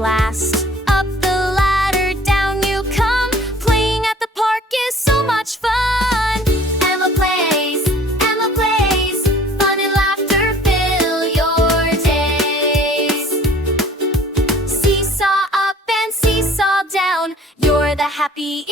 last. Up the ladder, down you come. Playing at the park is so much fun. Emma plays, fun and laughter fill your days. Seesaw up and seesaw down, you're the happy